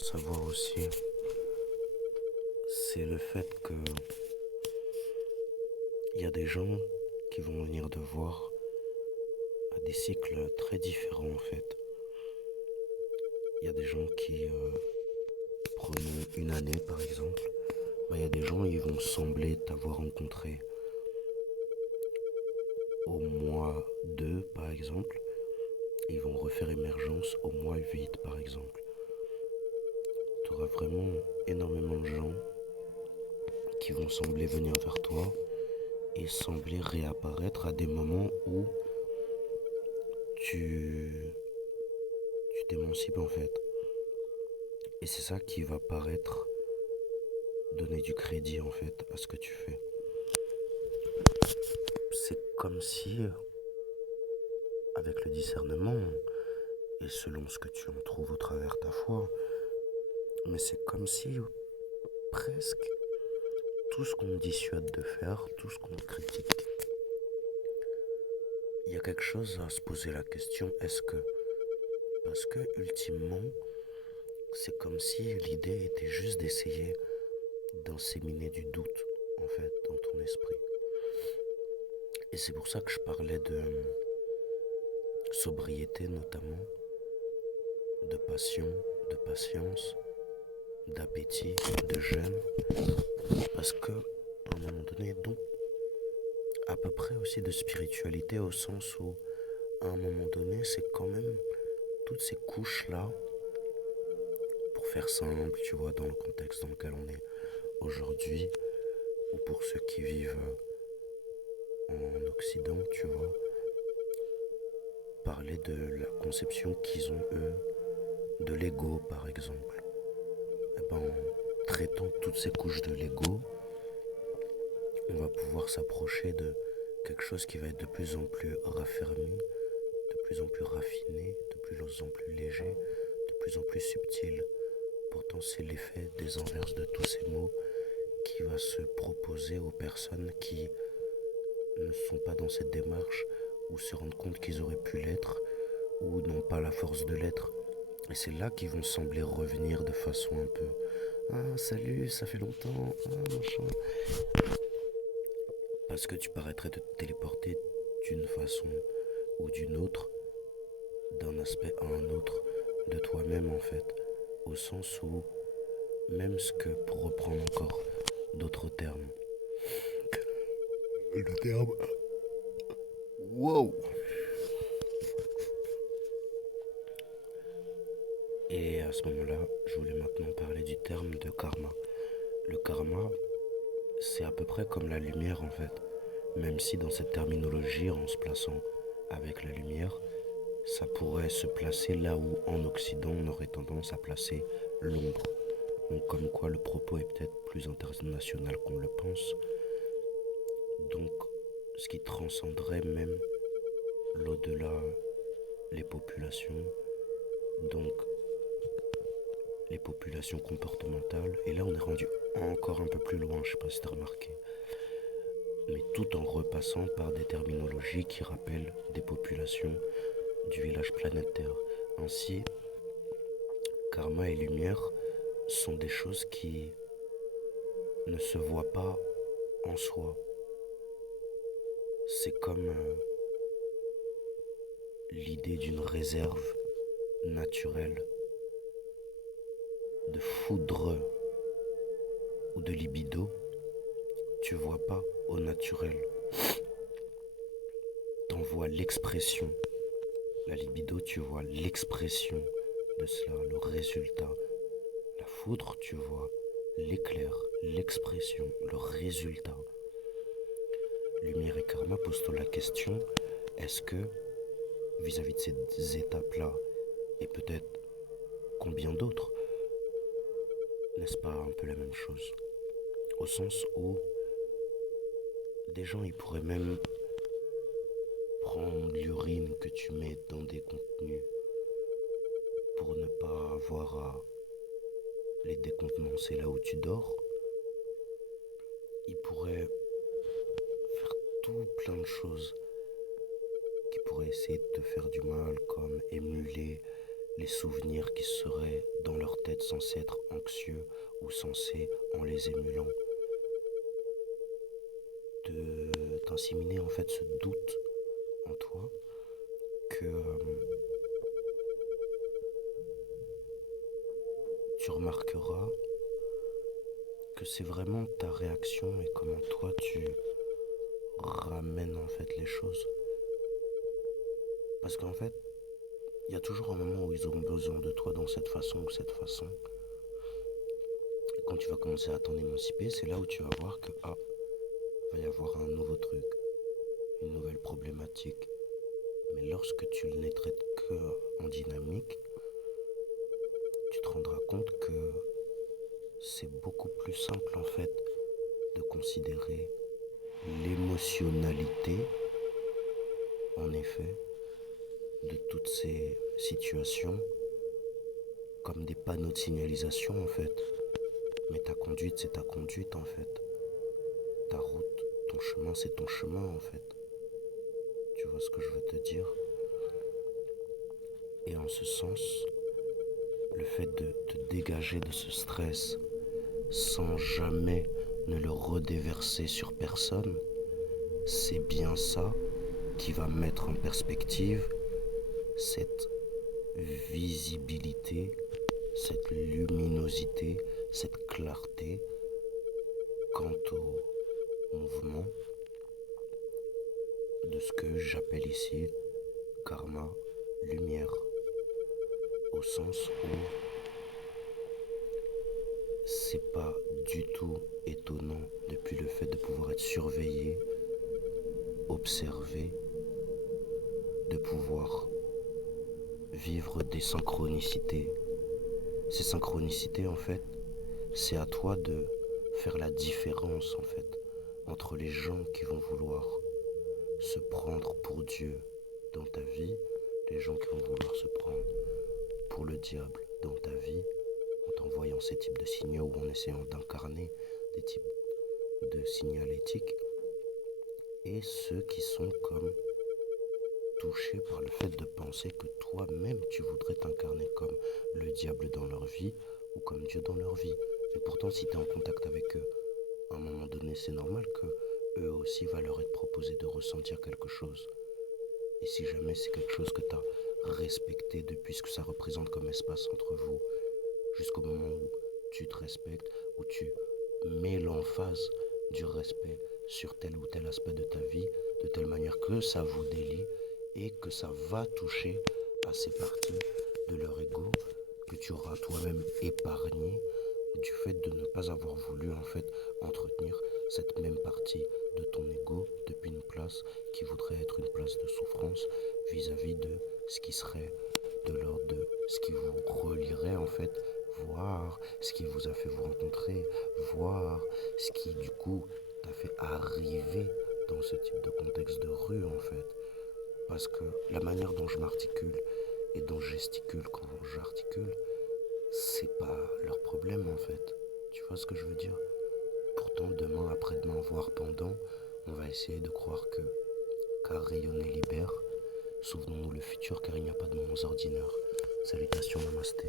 savoir aussi, c'est le fait que il y a des gens qui vont venir de voir à des cycles très différents en fait. Il y a des gens qui, prenons une année par exemple, il y a des gens ils vont sembler t'avoir rencontré au mois 2 par exemple, et ils vont refaire émergence au mois 8 par exemple. Tu auras vraiment énormément de gens qui vont sembler venir vers toi et sembler réapparaître à des moments où tu tu t'émancipes en fait. Et c'est ça qui va paraître donner du crédit en fait à ce que tu fais. C'est comme si, avec le discernement, et selon ce que tu en trouves au travers ta foi, mais c'est comme si presque tout ce qu'on me dissuade de faire, tout ce qu'on me critique, il y a quelque chose à se poser la question, est-ce que, parce que ultimement, c'est comme si l'idée était juste d'essayer d'inséminer du doute en fait dans ton esprit. Et c'est pour ça que je parlais de sobriété notamment, de passion, de patience, d'appétit, de jeûne, parce que à un moment donné, donc à peu près aussi de spiritualité au sens où à un moment donné, c'est quand même toutes ces couches-là, pour faire simple, tu vois, dans le contexte dans lequel on est aujourd'hui, ou pour ceux qui vivent en Occident, tu vois, parler de la conception qu'ils ont eux de l'ego par exemple. Et ben, en traitant toutes ces couches de l'ego, on va pouvoir s'approcher de quelque chose qui va être de plus en plus raffermi, de plus en plus raffiné, de plus en plus léger, de plus en plus subtil. Pourtant, c'est l'effet des inverses de tous ces mots qui va se proposer aux personnes qui ne sont pas dans cette démarche ou se rendent compte qu'ils auraient pu l'être ou n'ont pas la force de l'être. Et c'est là qu'ils vont sembler revenir de façon un peu ah salut, ça fait longtemps, ah machin. Parce que tu paraîtrais te téléporter d'une façon ou d'une autre, d'un aspect à un autre de toi-même en fait. Au sens où, même ce que, pour reprendre encore d'autres termes, le terme wow. Et à ce moment-là, je voulais maintenant parler du terme de karma. Le karma, c'est à peu près comme la lumière en fait. Même si dans cette terminologie, en se plaçant avec la lumière, ça pourrait se placer là où en Occident on aurait tendance à placer l'ombre. Donc comme quoi le propos est peut-être plus international qu'on le pense. Donc ce qui transcenderait même l'au-delà les populations, donc les populations comportementales. Et là on est rendu encore un peu plus loin, je sais pas si t'as remarqué. Mais tout en repassant par des terminologies qui rappellent des populations du village planète Terre. Ainsi, karma et lumière sont des choses qui ne se voient pas en soi. C'est comme l'idée d'une réserve naturelle de foudre ou de libido. Tu vois pas au naturel. T'en vois l'expression. La libido, tu vois l'expression de cela, le résultat. La foudre, tu vois l'éclair, l'expression, le résultat. Lumière et karma posent la question, est-ce que vis-à-vis de ces étapes-là, et peut-être combien d'autres, n'est-ce pas un peu la même chose? Au sens où des gens, ils pourraient même prendre l'urine que tu mets dans des contenus pour ne pas avoir à les décontenancer là où tu dors. Ils pourraient faire tout plein de choses qui pourraient essayer de te faire du mal, comme émuler les souvenirs qui seraient dans leur tête censés être anxieux ou censés, en les émulant, de t'inséminer en fait ce doute en toi que tu remarqueras que c'est vraiment ta réaction et comment toi tu ramènes en fait les choses. Parce qu'en fait, il y a toujours un moment où ils ont besoin de toi dans cette façon ou cette façon. Et quand tu vas commencer à t'en émanciper, c'est là où tu vas voir que va y avoir un nouveau truc, une nouvelle problématique. Mais lorsque tu ne les traites que en dynamique, tu te rendras compte que c'est beaucoup plus simple en fait de considérer l'émotionnalité, en effet, de toutes ces situations comme des panneaux de signalisation en fait. Mais ta conduite, c'est ta conduite en fait. Ta route, ton chemin, c'est ton chemin en fait. Tu vois ce que je veux te dire? Et en ce sens, le fait de te dégager de ce stress sans jamais ne le redéverser sur personne, c'est bien ça qui va mettre en perspective cette visibilité, cette luminosité, cette clarté quant au mouvement de ce que j'appelle ici karma, lumière, au sens où c'est pas du tout étonnant depuis le fait de pouvoir être surveillé, observé, de pouvoir vivre des synchronicités. Ces synchronicités en fait, c'est à toi de faire la différence en fait entre les gens qui vont vouloir se prendre pour Dieu dans ta vie, les gens qui vont vouloir se prendre pour le diable dans ta vie, en t'envoyant ces types de signaux ou en essayant d'incarner des types de signalétiques, et ceux qui sont comme touchés par le fait de penser que toi-même tu voudrais t'incarner comme le diable dans leur vie ou comme Dieu dans leur vie. Et pourtant, si tu es en contact avec eux, à un moment donné, c'est normal que eux aussi va leur être proposé de ressentir quelque chose. Et si jamais c'est quelque chose que tu as respecté depuis ce que ça représente comme espace entre vous, jusqu'au moment où tu te respectes, où tu mets l'emphase du respect sur tel ou tel aspect de ta vie, de telle manière que ça vous délie et que ça va toucher à ces parties de leur ego que tu auras toi-même épargné du fait de ne pas avoir voulu en fait entretenir cette même partie de ton ego depuis une place qui voudrait être une place de souffrance vis-à-vis de ce qui serait de l'ordre de ce qui vous relierait en fait, voir ce qui vous a fait vous rencontrer, voir ce qui du coup t'a fait arriver dans ce type de contexte de rue en fait. Parce que la manière dont je m'articule et dont je gesticule quand j'articule, c'est pas leur problème en fait. Tu vois ce que je veux dire? Pourtant, demain, après-demain, voire pendant, on va essayer de croire que car rayonner libère. Souvenons-nous le futur car il n'y a pas de moments ordinaires. Salutations, namasté.